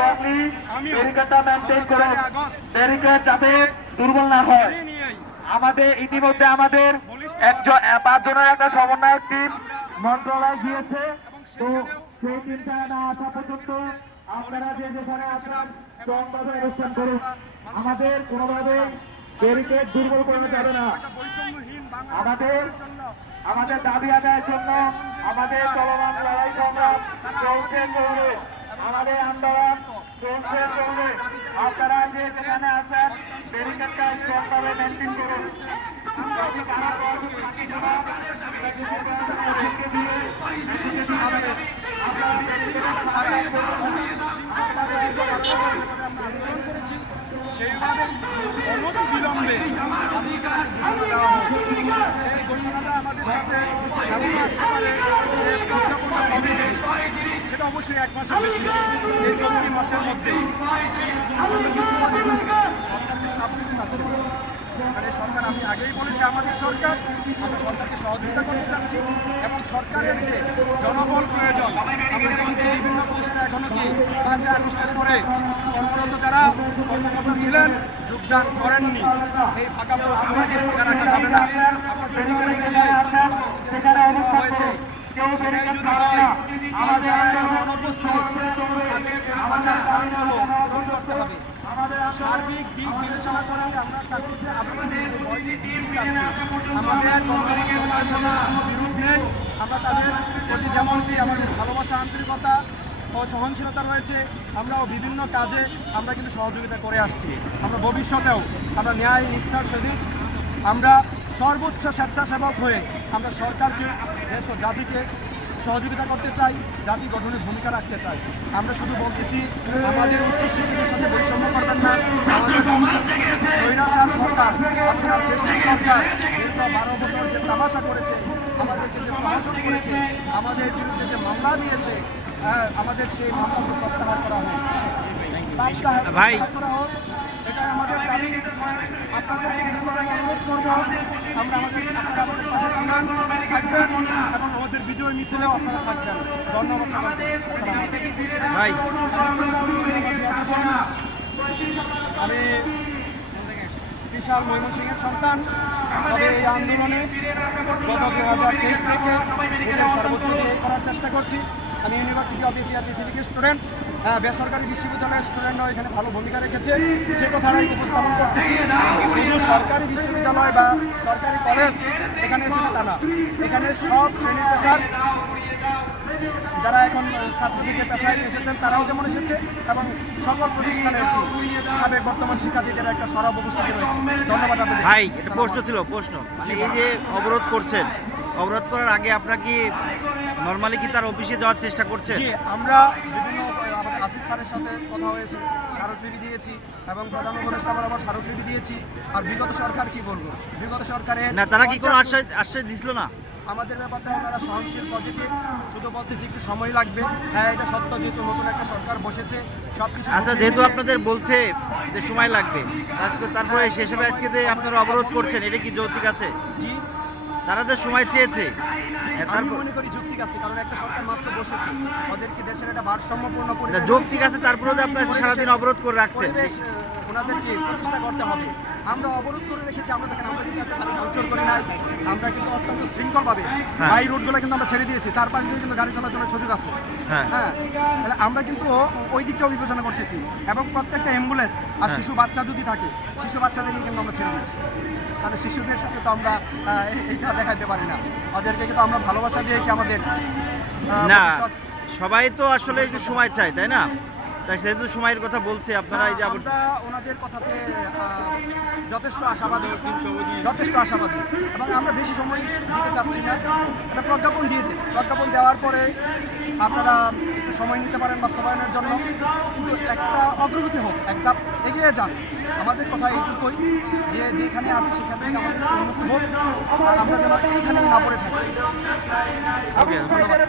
Strongly ব্যারিকেডটা maintain করুন, barricade যাতে দুর্বল না হয়। আমাদের ইতিমধ্যে আমাদের 5 জনের একটা সমন্বয়ক টিম মন্ত্রণালয় গিয়েছে, তো সেই টিমটা না আসা পর্যন্ত আপনারা যে যেখানে আছেন স্ট্রং ভাবে অবস্থান করুন। আমাদের কোনোভাবে ব্যারিকেড দুর্বল করা যাবে না। আমাদের দাবি আদায়ের জন্য আমাদের চলমান লড়াই সংগ্রাম চলছে চলবে, আমাদের আন্দোলন চলছে চলবে। আপনারা যে যেখানে আছেন ব্যারিকেডটা স্ট্রং ভাবে মেনটেন করুন। সেইভাবে অনতিবিলম্বে ঘোষণা দেওয়া হোক। সেই ঘোষণাটা আমাদের সাথে এমন আসতে পারে যে প্রজ্ঞাপনটা কবে দেবে, সেটা অবশ্যই 1 মাসের বেশি, এই চলতি মাসের মধ্যে। সরকারকে চাপ দিতে চাচ্ছে না, মানে সরকার, আমি আগেই বলেছি আমাদের সরকার, আমরা সরকারকে সহযোগিতা করতে চাচ্ছি এবং সরকারের যে জনবল প্রয়োজন, আমরা দেখি বিভিন্ন পোস্টে এখনো কি 5 আগস্টের পরে কর্মরত যারা কর্মকর্তা ছিলেন যোগদান করেননি, এই ফাঁকা পোস্টগুলোকে ফাঁকা রাখা যাবে না। আমরা হয়েছে সেটাই যদি হয়, আর যারা এখন অনুপস্থিত তাদের এই ফাঁকা স্থানগুলো পূরণ করতে হবে। সার্বিক দিক বিবেচনা করে আমরা চাকরিতে আবেদন শুধু বয়স চাচ্ছি, আমাদের বর্তমান সরকারের সাথে কোনো বিরোধ নেই। আমরা তাদের প্রতি যেমনটি আমাদের ভালোবাসা, আন্তরিকতা ও সহনশীলতা রয়েছে, আমরাও বিভিন্ন কাজে আমরা কিন্তু সহযোগিতা করে আসছি। আমরা ভবিষ্যতেও আমরা ন্যায় নিষ্ঠার সহিত আমরা সর্বোচ্চ স্বেচ্ছাসেবক হয়ে আমরা সরকারকে, দেশ ও জাতিকে সহযোগিতা করতে চাই, জাতি গঠনে ভূমিকা রাখতে চাই। আমরা শুধু বলতেছি আমাদের উচ্চশিক্ষিতের সাথে বৈষম্য করবেন না। আমাদের স্বৈরাচার সরকার, আপনার ফেস্টিভ সরকার দীর্ঘ 12 বছর যে তামাশা করেছে, আমাদেরকে যে প্রশাসন করেছে, আমাদের বিরুদ্ধে যে মামলা দিয়েছে, আমাদের সেই মামলাগুলো প্রত্যাহার করা হোক, প্রত্যাহার করা হোক, এটাই আমাদের দাবি। আপনাদেরকে বিনীতভাবে অনুরোধ করব, আপনারা আমাদের পাশে ছিলেন, থাকবেন এবং আমাদের বিজয় মিছিলেও আপনারা থাকবেন। ধন্যবাদ সবাইকে। ভাই, আমি বিশাল ময়মনসিংহের সন্তান, তবে এই আন্দোলনে গত 2023 থেকে নিজের সর্বোচ্চ দিয়ে করার চেষ্টা করছি। আমি ইউনিভার্সিটি অফ এশিয়া প্যাসিফিকের স্টুডেন্ট, বেসরকারি বিশ্ববিদ্যালয়ের স্টুডেন্টরাও এখানে ভালো ভূমিকা রেখেছে, সে কথাটাই উপস্থাপন করতেছি। শুধু সরকারি বিশ্ববিদ্যালয় বা সরকারি কলেজ এখানে এসেছে তা না, এখানে সব শ্রেণীর পেশার যারা এখন ছাত্র থেকে পেশায় এসেছেন তারাও যেমন এসেছে এবং সকল প্রতিষ্ঠানের সাবেক বর্তমান শিক্ষার্থীদের একটা সরব উপস্থিতি রয়েছে। ধন্যবাদ আপনাদের। ভাই, একটা প্রশ্ন ছিল, মানে এই যে অবরোধ করছেন, অবরোধ করার আগে আপনারা কি নর্মালি কি তার অফিসে যাওয়ার চেষ্টা করছেন? জি, আমরা বিভিন্ন আমাদের আসিফ স্যারের সাথে কথা হয়েছে, স্মারকলিপি দিয়েছি এবং প্রধান উপদেষ্টা বরাবর স্মারকলিপি দিয়েছি। আর বিগত সরকার কি বলবো, বিগত সরকারের না, তারা কি কোনো আশ্বাস দিছিল না? আমাদের ব্যাপারটা ওনারা সহনশীল, পজিটিভ, শুধু বলতেছি একটু সময় লাগবে। হ্যাঁ, এটা সত্য, যেহেতু নতুন একটা সরকার বসেছে, সবকিছু আচ্ছা, যেহেতু আপনাদের বলছে যে সময় লাগবে, তারপরে সে হিসেবে আজকে যে আপনারা অবরোধ করছেন, এটা কি যৌক্তিক আছে? জি, তারা যে সময় চেয়েছে, আমি মনে করি যৌক্তিক আছে, কারণ একটা সরকার মাত্র বসেছে, ওদেরকে দেশের একটা ভারসাম্যপূর্ণ পরিবেশ যৌক্তিক আছে, তারপরেও যে আপনারা সারাদিন অবরোধ করে রাখছেন, ওনাদেরকে প্রতিষ্ঠা করতে হবে। আমরা অবরোধ করে রেখেছি, আমরা দেখেন আমরা কিন্তু একটা গাড়ি ভাঙচুর করি নাই, আমরা কিন্তু অত্যন্ত শৃঙ্খলভাবে বাই রোডগুলো কিন্তু আমরা ছেড়ে দিয়েছি, চারপাশ দিয়ে কিন্তু গাড়ি চলাচলের সুযোগ আছে। হ্যাঁ, তাহলে আমরা কিন্তু ওই দিকটাও বিবেচনা করতেছি এবং প্রত্যেকটা অ্যাম্বুলেন্স আর শিশু বাচ্চা যদি থাকে, শিশু বাচ্চাদেরকে কিন্তু আমরা ছেড়ে দিচ্ছি, কারণ শিশুদের সাথে তো আমরা এইটা দেখাইতে পারি না, ওদেরকে কিন্তু আমরা ভালোবাসা দিয়ে কি আমাদের না, সবাই তো আসলে একটু সময় চায়, তাই না? তাই সেহেতু সময়ের কথা বলছে, আপনারা এই যে আমরা ওনাদের কথাতে যথেষ্ট আশাবাদী এবং আমরা বেশি সময় দিতে চাচ্ছি না। একটা প্রজ্ঞাপন দিয়ে দিই, প্রজ্ঞাপন দেওয়ার পরে আপনারা একটু সময় নিতে পারেন বাস্তবায়নের জন্য, কিন্তু একটা অগ্রগতি হোক, এক ধাপ এগিয়ে যান। আমাদের কথা এইটুকুই যে যেখানে আছে সেখান থেকে আমাদের উন্নতি হোক, আর আমরা যেন এইখানেই না পড়ে থাকি। ধন্যবাদ।